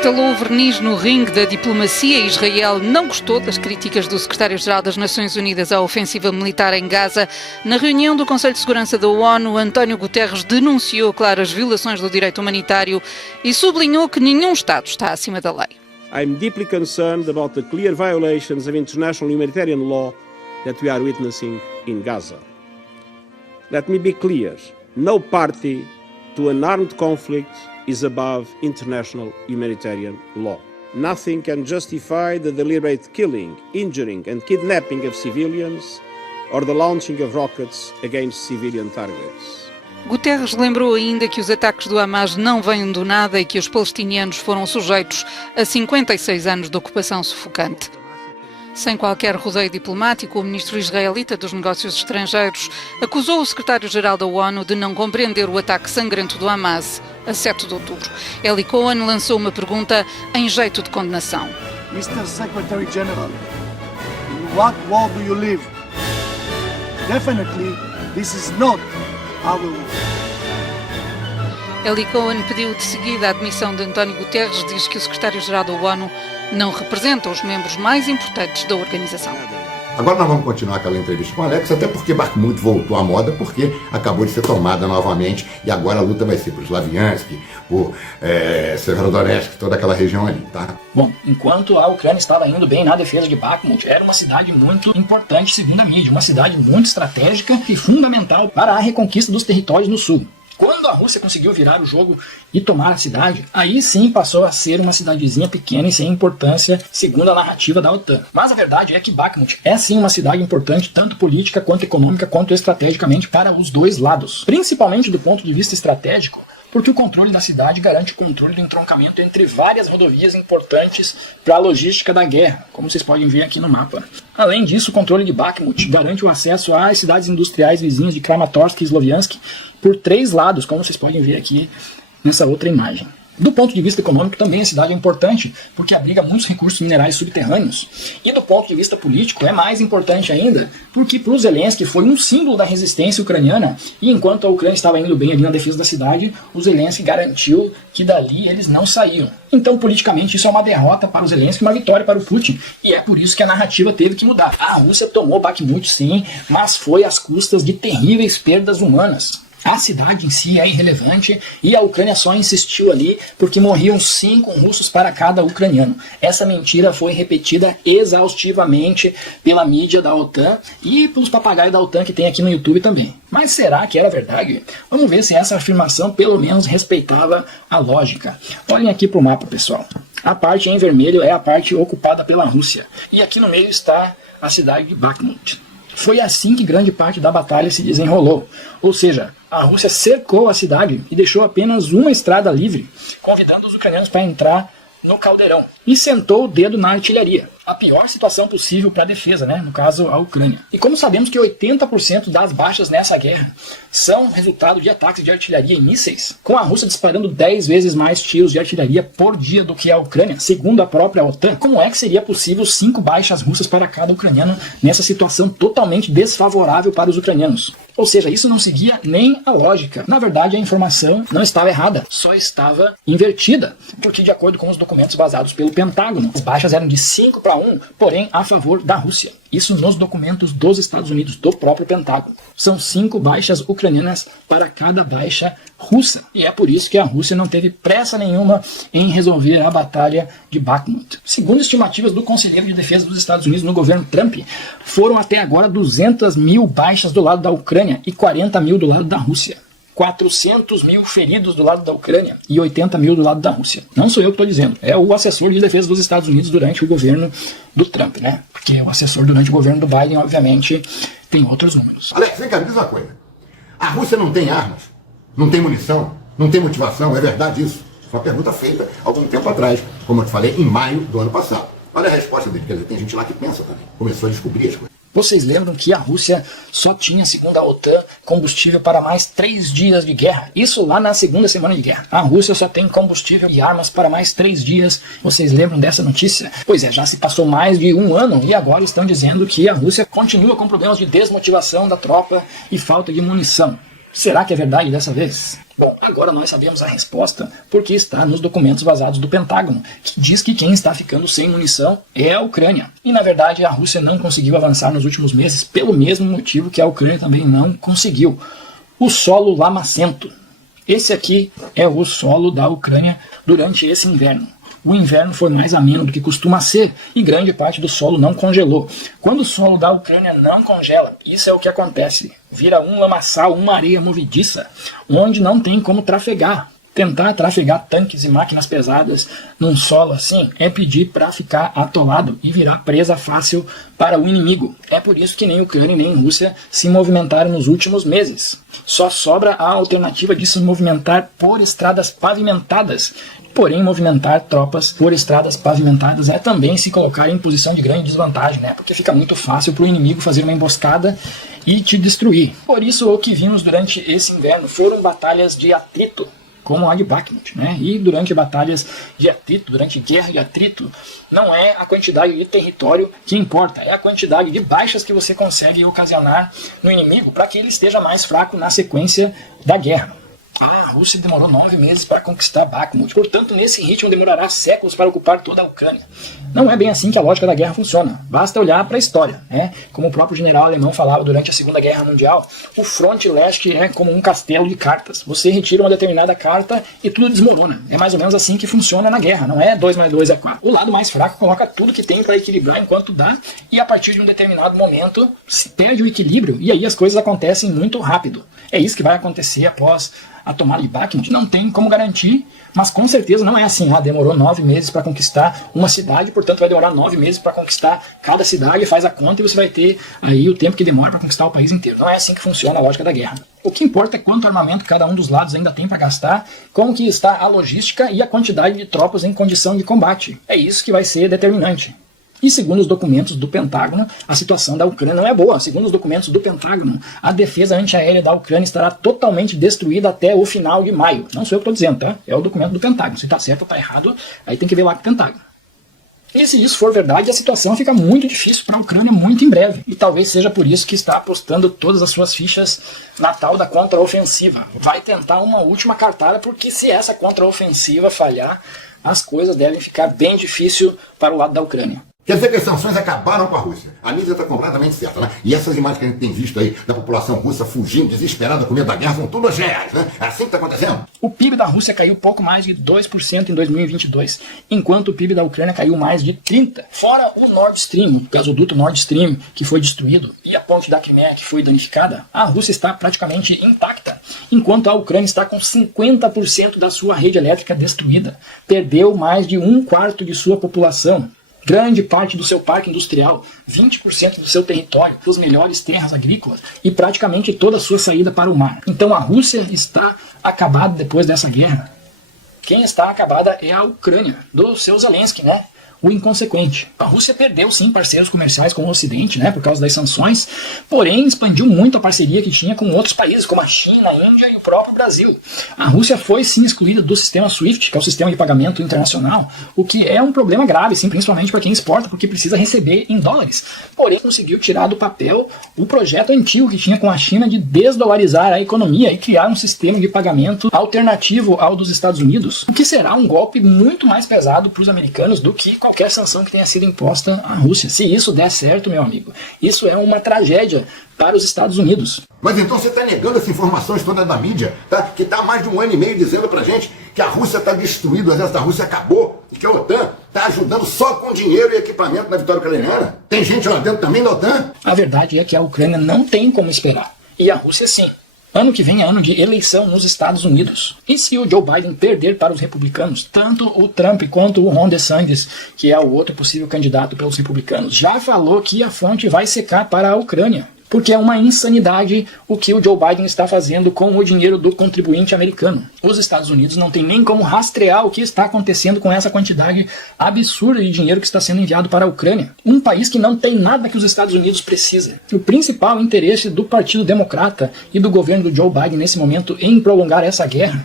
Instalou o verniz no ringue da diplomacia. Israel não gostou das críticas do secretário-geral das Nações Unidas à ofensiva militar em Gaza. Na reunião do Conselho de Segurança da ONU, António Guterres denunciou claras violações do direito humanitário e sublinhou que nenhum Estado está acima da lei. I'm deeply concerned about the clear violations of international humanitarian law that we are witnessing in Gaza. Let me be clear. No party to an armed conflict is above international humanitarian law. Nothing can justify the deliberate killing, injuring and kidnapping of civilians or the launching of rockets against civilian targets. Guterres lembrou ainda que os ataques do Hamas não vêm do nada e que os palestinianos foram sujeitos a 56 anos de ocupação sufocante. Sem qualquer rodeio diplomático, o ministro israelita dos Negócios Estrangeiros acusou o secretário-geral da ONU de não compreender o ataque sangrento do Hamas a 7 de outubro. Eli Cohen lançou uma pergunta em jeito de condenação. Mr. Secretary-General, in what world do you live? Definitely, this is not our world. Eli Cohen pediu de seguida a admissão de António Guterres, diz que o secretário-geral da ONU não representa os membros mais importantes da organização. Agora nós vamos continuar aquela entrevista com o Alex, até porque Bakhmut voltou à moda, porque acabou de ser tomada novamente e agora a luta vai ser por Slaviansk, por Severodonetsk, toda aquela região ali, tá? Bom, enquanto a Ucrânia estava indo bem na defesa de Bakhmut, era uma cidade muito importante segundo a mídia, uma cidade muito estratégica e fundamental para a reconquista dos territórios no sul. Quando a Rússia conseguiu virar o jogo e tomar a cidade, aí sim passou a ser uma cidadezinha pequena e sem importância, segundo a narrativa da OTAN. Mas a verdade é que Bakhmut é sim uma cidade importante, tanto política, quanto econômica, quanto estrategicamente para os dois lados. Principalmente do ponto de vista estratégico, porque o controle da cidade garante o controle do entroncamento entre várias rodovias importantes para a logística da guerra, como vocês podem ver aqui no mapa. Além disso, o controle de Bakhmut garante o acesso às cidades industriais vizinhas de Kramatorsk e Sloviansk por 3 lados, como vocês podem ver aqui nessa outra imagem. Do ponto de vista econômico, também a cidade é importante, porque abriga muitos recursos minerais subterrâneos. E do ponto de vista político, é mais importante ainda, porque para o Zelensky foi um símbolo da resistência ucraniana, e enquanto a Ucrânia estava indo bem ali na defesa da cidade, o Zelensky garantiu que dali eles não saíam. Então, politicamente, isso é uma derrota para o Zelensky, uma vitória para o Putin, e é por isso que a narrativa teve que mudar. A Rússia tomou Bakhmut, sim, mas foi às custas de terríveis perdas humanas. A cidade em si é irrelevante e a Ucrânia só insistiu ali porque morriam 5 russos para cada ucraniano. Essa mentira foi repetida exaustivamente pela mídia da OTAN e pelos papagaios da OTAN que tem aqui no YouTube também. Mas será que era verdade? Vamos ver se essa afirmação pelo menos respeitava a lógica. Olhem aqui para o mapa, pessoal. A parte em vermelho é a parte ocupada pela Rússia. E aqui no meio está a cidade de Bakhmut. Foi assim que grande parte da batalha se desenrolou. Ou seja, a Rússia cercou a cidade e deixou apenas uma estrada livre, convidando os ucranianos para entrar no caldeirão. E sentou o dedo na artilharia. A pior situação possível para a defesa, né? No caso, a Ucrânia. E como sabemos que 80% das baixas nessa guerra são resultado de ataques de artilharia e mísseis, com a Rússia disparando 10 vezes mais tiros de artilharia por dia do que a Ucrânia, segundo a própria OTAN, como é que seria possível 5 baixas russas para cada ucraniano nessa situação totalmente desfavorável para os ucranianos? Ou seja, isso não seguia nem a lógica. Na verdade, a informação não estava errada, só estava invertida, porque de acordo com os documentos vazados pelo Pentágono, as baixas eram de 5 para 1, porém a favor da Rússia. Isso nos documentos dos Estados Unidos, do próprio Pentágono. São 5 baixas ucranianas para cada baixa russa. E é por isso que a Rússia não teve pressa nenhuma em resolver a batalha de Bakhmut. Segundo estimativas do Conselheiro de Defesa dos Estados Unidos no governo Trump, foram até agora 200 mil baixas do lado da Ucrânia e 40 mil do lado da Rússia. 400 mil feridos do lado da Ucrânia e 80 mil do lado da Rússia. Não sou eu que estou dizendo, é o assessor de defesa dos Estados Unidos durante o governo do Trump, né? Porque o assessor durante o governo do Biden, obviamente, tem outros números. Alex, vem cá, me diz uma coisa. A Rússia não tem armas, não tem munição, não tem motivação, é verdade isso? Foi uma pergunta feita algum tempo atrás, como eu te falei, em maio do ano passado. Olha a resposta dele, quer dizer, tem gente lá que pensa também, começou a descobrir as coisas. Vocês lembram que a Rússia só tinha, segundo a OTAN, combustível para mais 3 dias de guerra? Isso lá na segunda semana de guerra. A Rússia só tem combustível e armas para mais 3 dias. Vocês lembram dessa notícia? Pois é, já se passou mais de 1 ano e agora estão dizendo que a Rússia continua com problemas de desmotivação da tropa e falta de munição. Será que é verdade dessa vez? Bom, Agora nós sabemos a resposta porque está nos documentos vazados do Pentágono, que diz que quem está ficando sem munição é a Ucrânia. E na verdade a Rússia não conseguiu avançar nos últimos meses pelo mesmo motivo que a Ucrânia também não conseguiu. O solo lamacento. Esse aqui é o solo da Ucrânia durante esse inverno. O inverno foi mais ameno do que costuma ser e grande parte do solo não congelou. Quando o solo da Ucrânia não congela, isso é o que acontece. Vira um lamaçal, uma areia movediça, onde não tem como trafegar. Tentar trafegar tanques e máquinas pesadas num solo assim é pedir para ficar atolado e virar presa fácil para o inimigo. É por isso que nem Ucrânia nem Rússia se movimentaram nos últimos meses. Só sobra a alternativa de se movimentar por estradas pavimentadas. Porém, movimentar tropas por estradas pavimentadas é também se colocar em posição de grande desvantagem, né? Porque fica muito fácil para o inimigo fazer uma emboscada e te destruir. Por isso, o que vimos durante esse inverno foram batalhas de atrito, como a de Bakhmut, né? E durante batalhas de atrito, durante guerra de atrito, não é a quantidade de território que importa, é a quantidade de baixas que você consegue ocasionar no inimigo para que ele esteja mais fraco na sequência da guerra. A Rússia demorou 9 meses para conquistar Bakhmut, portanto nesse ritmo demorará séculos para ocupar toda a Ucrânia. Não é bem assim que a lógica da guerra funciona, basta olhar para a história, né? Como o próprio general alemão falava durante a Segunda Guerra Mundial, o fronte leste é como um castelo de cartas, você retira uma determinada carta e tudo desmorona. É mais ou menos assim que funciona na guerra, não é 2 mais 2 é 4. O lado mais fraco coloca tudo que tem para equilibrar enquanto dá e a partir de um determinado momento se perde o equilíbrio e aí as coisas acontecem muito rápido. É isso que vai acontecer após a tomada de Bakhmut. Não tem como garantir, mas com certeza não é assim. Demorou 9 meses para conquistar uma cidade, portanto vai demorar 9 meses para conquistar cada cidade, faz a conta e você vai ter aí o tempo que demora para conquistar o país inteiro. Não é assim que funciona a lógica da guerra. O que importa é quanto armamento cada um dos lados ainda tem para gastar, como que está a logística e a quantidade de tropas em condição de combate. É isso que vai ser determinante. E segundo os documentos do Pentágono, a situação da Ucrânia não é boa. Segundo os documentos do Pentágono, a defesa antiaérea da Ucrânia estará totalmente destruída até o final de maio. Não sou eu que estou dizendo, tá? É o documento do Pentágono. Se está certo ou está errado, aí tem que ver lá com o Pentágono. E se isso for verdade, a situação fica muito difícil para a Ucrânia muito em breve. E talvez seja por isso que está apostando todas as suas fichas na tal da contraofensiva. Vai tentar uma última cartada, porque se essa contraofensiva falhar, as coisas devem ficar bem difíceis para o lado da Ucrânia. Quer dizer que as sanções acabaram com a Rússia. A mídia está completamente certa, né? E essas imagens que a gente tem visto aí da população russa fugindo, desesperada, com medo da guerra, são todas reais, né? É assim que está acontecendo? O PIB da Rússia caiu pouco mais de 2% em 2022, enquanto o PIB da Ucrânia caiu mais de 30%. Fora o Nord Stream, o gasoduto Nord Stream, que foi destruído, e a ponte da Crimeia, que foi danificada, a Rússia está praticamente intacta, enquanto a Ucrânia está com 50% da sua rede elétrica destruída. Perdeu mais de 1/4 de sua população. Grande parte do seu parque industrial, 20% do seu território, as melhores terras agrícolas e praticamente toda a sua saída para o mar. Então a Rússia está acabada depois dessa guerra. Quem está acabada é a Ucrânia, do seu Zelensky, né? O inconsequente. A Rússia perdeu sim parceiros comerciais com o Ocidente, né, por causa das sanções, porém expandiu muito a parceria que tinha com outros países, como a China, a Índia e o próprio Brasil. A Rússia foi sim excluída do sistema SWIFT, que é o sistema de pagamento internacional, o que é um problema grave, sim, principalmente para quem exporta, porque precisa receber em dólares. Porém, conseguiu tirar do papel o projeto antigo que tinha com a China de desdolarizar a economia e criar um sistema de pagamento alternativo ao dos Estados Unidos, o que será um golpe muito mais pesado para os americanos do que qualquer sanção que tenha sido imposta à Rússia. Se isso der certo, meu amigo, isso é uma tragédia para os Estados Unidos. Mas então você está negando essas informações todas da mídia, tá? Que está há mais de 1 ano e meio dizendo pra gente que a Rússia está destruída, o exército da Rússia acabou, e que a OTAN está ajudando só com dinheiro e equipamento na vitória ucraniana? Tem gente lá dentro também da OTAN? A verdade é que a Ucrânia não tem como esperar, e a Rússia sim. Ano que vem é ano de eleição nos Estados Unidos. E se o Joe Biden perder para os republicanos, tanto o Trump quanto o Ron DeSantis, que é o outro possível candidato pelos republicanos, já falou que a fonte vai secar para a Ucrânia. Porque é uma insanidade o que o Joe Biden está fazendo com o dinheiro do contribuinte americano. Os Estados Unidos não tem nem como rastrear o que está acontecendo com essa quantidade absurda de dinheiro que está sendo enviado para a Ucrânia. Um país que não tem nada que os Estados Unidos precisam. O principal interesse do Partido Democrata e do governo do Joe Biden nesse momento em prolongar essa guerra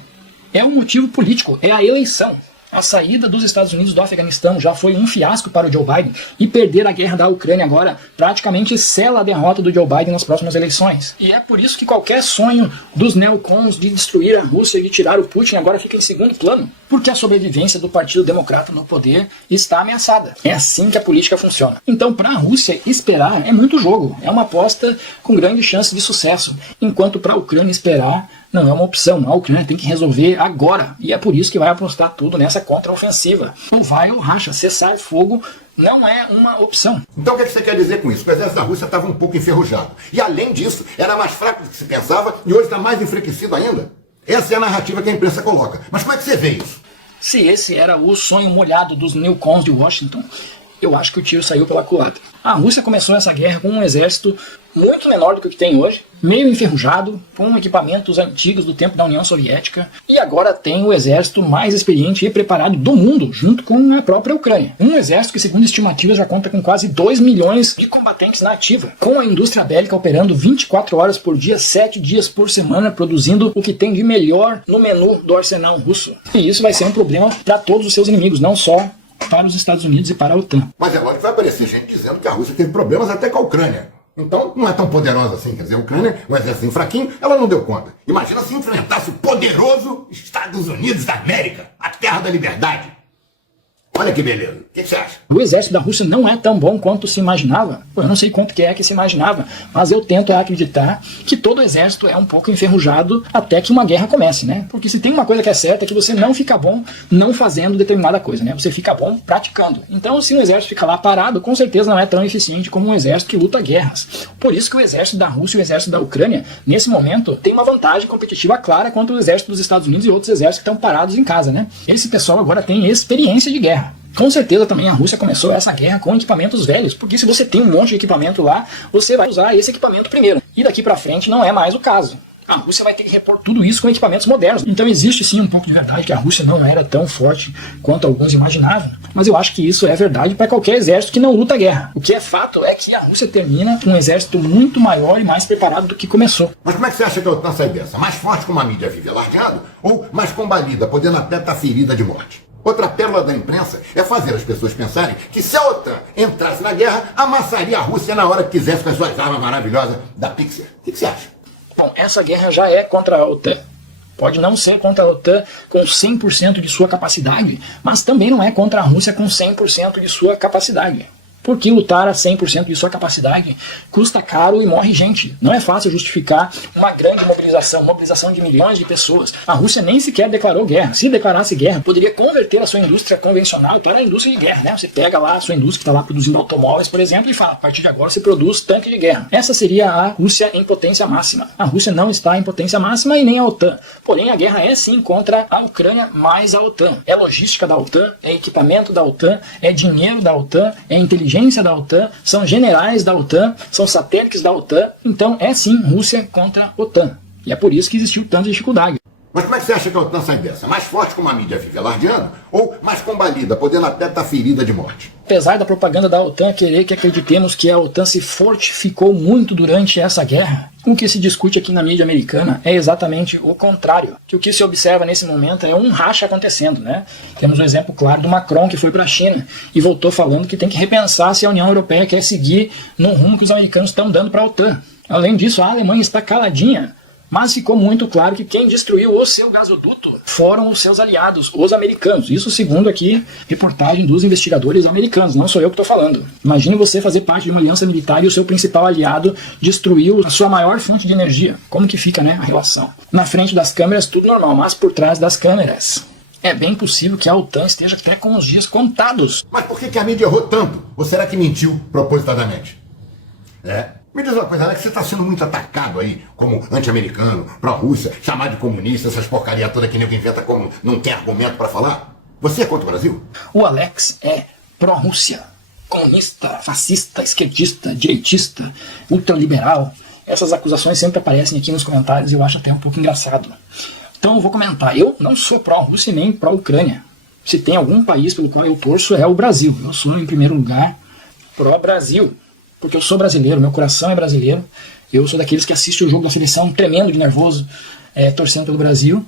é um motivo político, é a eleição. A saída dos Estados Unidos do Afeganistão já foi um fiasco para o Joe Biden, e perder a guerra da Ucrânia agora praticamente sela a derrota do Joe Biden nas próximas eleições. E é por isso que qualquer sonho dos neocons de destruir a Rússia e de tirar o Putin agora fica em segundo plano, porque a sobrevivência do Partido Democrata no poder está ameaçada. É assim que a política funciona. Então, para a Rússia, esperar é muito jogo, é uma aposta com grande chance de sucesso, enquanto para a Ucrânia esperar não é uma opção. A Ucrânia tem que resolver agora, e é por isso que vai apostar tudo nessa contraofensiva. Ou vai ou racha, cessar fogo não é uma opção. Então o que você quer dizer com isso? O exército da Rússia estava um pouco enferrujado. E além disso, era mais fraco do que se pensava e hoje está mais enfraquecido ainda. Essa é a narrativa que a imprensa coloca. Mas como é que você vê isso? Se esse era o sonho molhado dos neocons de Washington, eu acho que o tiro saiu pela culatra. A Rússia começou essa guerra com um exército muito menor do que o que tem hoje, meio enferrujado, com equipamentos antigos do tempo da União Soviética, e agora tem o exército mais experiente e preparado do mundo, junto com a própria Ucrânia. Um exército que, segundo estimativas, já conta com quase 2 milhões de combatentes na ativa, com a indústria bélica operando 24 horas por dia, 7 dias por semana, produzindo o que tem de melhor no menu do arsenal russo. E isso vai ser um problema para todos os seus inimigos, não só para os Estados Unidos e para a OTAN. Mas é lógico que vai aparecer gente dizendo que a Rússia teve problemas até com a Ucrânia. Então não é tão poderosa assim. Quer dizer, a Ucrânia, um exército fraquinho, ela não deu conta. Imagina se enfrentasse o poderoso Estados Unidos da América, a terra da liberdade. Olha que beleza. O que você acha? O exército da Rússia não é tão bom quanto se imaginava. Eu não sei quanto que é que se imaginava, mas eu tento acreditar que todo exército é um pouco enferrujado até que uma guerra comece, né? Porque se tem uma coisa que é certa é que você não fica bom não fazendo determinada coisa, né? Você fica bom praticando. Então, se um exército fica lá parado, com certeza não é tão eficiente como um exército que luta guerras. Por isso que o exército da Rússia e o exército da Ucrânia, nesse momento, tem uma vantagem competitiva clara contra o exército dos Estados Unidos e outros exércitos que estão parados em casa, né? Esse pessoal agora tem experiência de guerra. Com certeza também a Rússia começou essa guerra com equipamentos velhos, porque se você tem um monte de equipamento lá, você vai usar esse equipamento primeiro. E daqui pra frente não é mais o caso. A Rússia vai ter que repor tudo isso com equipamentos modernos. Então existe sim um pouco de verdade que a Rússia não era tão forte quanto alguns imaginavam. Mas eu acho que isso é verdade para qualquer exército que não luta a guerra. O que é fato é que a Rússia termina com um exército muito maior e mais preparado do que começou. Mas como é que você acha que a OTAN sai dessa? Mais forte como a mídia vive alardeando ou mais combalida, podendo até estar ferida de morte? Outra pérola da imprensa é fazer as pessoas pensarem que se a OTAN entrasse na guerra, amassaria a Rússia na hora que quisesse com as suas armas maravilhosas da Pixar. O que você acha? Bom, essa guerra já é contra a OTAN. Pode não ser contra a OTAN com 100% de sua capacidade, mas também não é contra a Rússia com 100% de sua capacidade. Porque lutar a 100% de sua capacidade custa caro e morre gente. Não é fácil justificar uma grande mobilização de milhões de pessoas. A Rússia nem sequer declarou guerra. Se declarasse guerra, poderia converter a sua indústria convencional para a indústria de guerra, né? Você pega lá a sua indústria que está lá produzindo automóveis, por exemplo, e fala, a partir de agora você produz tanque de guerra. Essa seria a Rússia em potência máxima. A Rússia não está em potência máxima e nem a OTAN. Porém, a guerra é sim contra a Ucrânia mais a OTAN. É logística da OTAN, é equipamento da OTAN, é dinheiro da OTAN, é inteligência da OTAN, são generais da OTAN, são satélites da OTAN. Então é sim Rússia contra a OTAN. E é por isso que existiu tanta dificuldade. Mas como é que você acha que a OTAN sai dessa? Mais forte como a mídia vive alardeando ou mais combalida, podendo até estar ferida de morte? Apesar da propaganda da OTAN querer que acreditemos que a OTAN se fortificou muito durante essa guerra, o que se discute aqui na mídia americana é exatamente o contrário. Que o que se observa nesse momento é um racha acontecendo, né? Temos um exemplo claro do Macron, que foi para a China e voltou falando que tem que repensar se a União Europeia quer seguir no rumo que os americanos estão dando para a OTAN. Além disso, a Alemanha está caladinha. Mas ficou muito claro que quem destruiu o seu gasoduto foram os seus aliados, os americanos. Isso segundo aqui reportagem dos investigadores americanos, não sou eu que estou falando. Imagine você fazer parte de uma aliança militar e o seu principal aliado destruiu a sua maior fonte de energia. Como que fica, né, a relação? Na frente das câmeras tudo normal, mas por trás das câmeras é bem possível que a OTAN esteja até com os dias contados. Mas por que a mídia errou tanto? Ou será que mentiu propositadamente? Me diz uma coisa, né, que você está sendo muito atacado aí, como anti-americano, pró-Rússia, chamado de comunista, essas porcaria toda que nego inventa como não tem argumento para falar. Você é contra o Brasil? O Alex é pró-Rússia, comunista, fascista, esquerdista, direitista, ultraliberal. Essas acusações sempre aparecem aqui nos comentários e eu acho até um pouco engraçado. Então eu vou comentar, eu não sou pró-Rússia nem pró-Ucrânia. Se tem algum país pelo qual eu torço é o Brasil. Eu sou, em primeiro lugar, pró-Brasil. Porque eu sou brasileiro, meu coração é brasileiro. Eu sou daqueles que assistem o jogo da seleção tremendo de nervoso, torcendo pelo Brasil.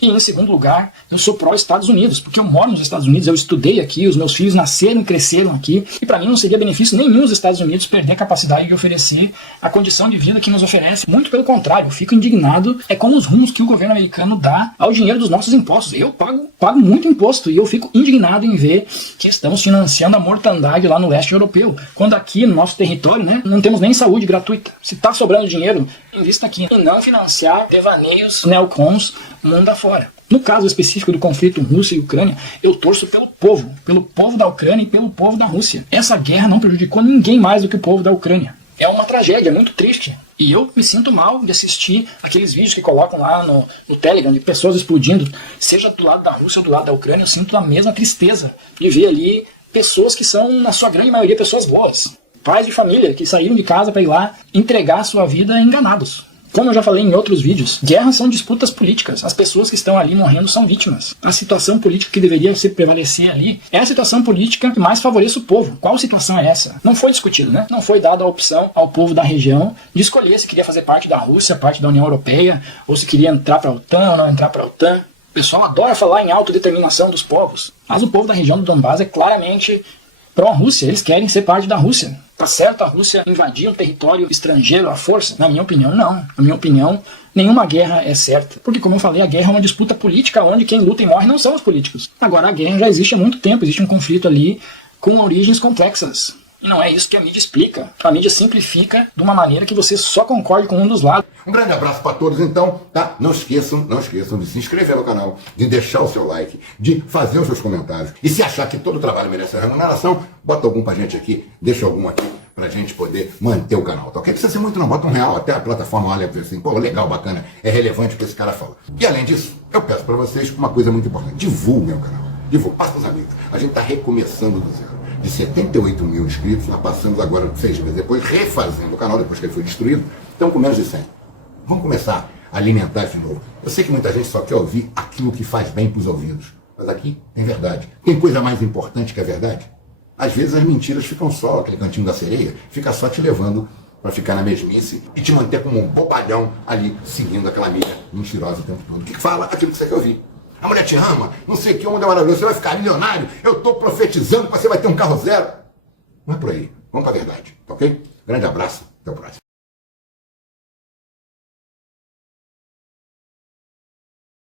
E em segundo lugar, eu sou pró-Estados Unidos, porque eu moro nos Estados Unidos, eu estudei aqui, os meus filhos nasceram e cresceram aqui, e para mim não seria benefício nenhum os Estados Unidos perder a capacidade de oferecer a condição de vida que nos oferece. Muito pelo contrário, eu fico indignado com os rumos que o governo americano dá ao dinheiro dos nossos impostos. Eu pago muito imposto e eu fico indignado em ver que estamos financiando a mortandade lá no leste europeu, quando aqui no nosso território, né, não temos nem saúde gratuita. Se está sobrando dinheiro, invista aqui e não financiar devaneios neocons mundo afora. No caso específico do conflito Rússia e Ucrânia, eu torço pelo povo da Ucrânia e pelo povo da Rússia. Essa guerra não prejudicou ninguém mais do que o povo da Ucrânia. É uma tragédia, muito triste. E eu me sinto mal de assistir aqueles vídeos que colocam lá no Telegram de pessoas explodindo, seja do lado da Rússia ou do lado da Ucrânia. Eu sinto a mesma tristeza de ver ali pessoas que são, na sua grande maioria, pessoas boas. Pais de família que saíram de casa para ir lá entregar a sua vida enganados. Como eu já falei em outros vídeos, guerras são disputas políticas. As pessoas que estão ali morrendo são vítimas. A situação política que deveria se prevalecer ali é a situação política que mais favorece o povo. Qual situação é essa? Não foi discutido, né? Não foi dada a opção ao povo da região de escolher se queria fazer parte da Rússia, parte da União Europeia, ou se queria entrar para a OTAN ou não entrar para a OTAN. O pessoal adora falar em autodeterminação dos povos, mas o povo da região do Donbás é claramente pró-Rússia. Eles querem ser parte da Rússia. Tá certo a Rússia invadir um território estrangeiro à força? Na minha opinião, não. Na minha opinião, nenhuma guerra é certa. Porque, como eu falei, a guerra é uma disputa política onde quem luta e morre não são os políticos. Agora, a guerra já existe há muito tempo. Existe um conflito ali com origens complexas. E não é isso que a mídia explica. A mídia simplifica de uma maneira que você só concorde com um dos lados. Um grande abraço para todos, então, tá? Não esqueçam de se inscrever no canal, de deixar o seu like, de fazer os seus comentários. E se achar que todo o trabalho merece a remuneração, bota algum pra gente aqui, deixa algum aqui pra gente poder manter o canal, tá ok? Precisa ser muito não, bota R$1, até a plataforma olha assim, pô, legal, bacana, é relevante o que esse cara fala. E além disso, eu peço pra vocês uma coisa muito importante, divulguem o canal, passa pros amigos. A gente tá recomeçando do zero. De 78 mil inscritos, nós passamos agora 6 meses depois, refazendo o canal, depois que ele foi destruído, então com menos de 100. Vamos começar a alimentar de novo. Eu sei que muita gente só quer ouvir aquilo que faz bem para os ouvidos, mas aqui tem verdade. Tem coisa mais importante que a verdade? Às vezes as mentiras ficam só, aquele cantinho da sereia, fica só te levando para ficar na mesmice e te manter como um bobalhão ali, seguindo aquela mídia mentirosa o tempo todo. O que fala? Aquilo que você quer ouvir. A mulher te ama, não sei o que, o mundo é maravilhoso, você vai ficar milionário, eu estou profetizando que você vai ter um carro zero. Não é por aí, vamos para a verdade, tá ok? Grande abraço, até o próximo.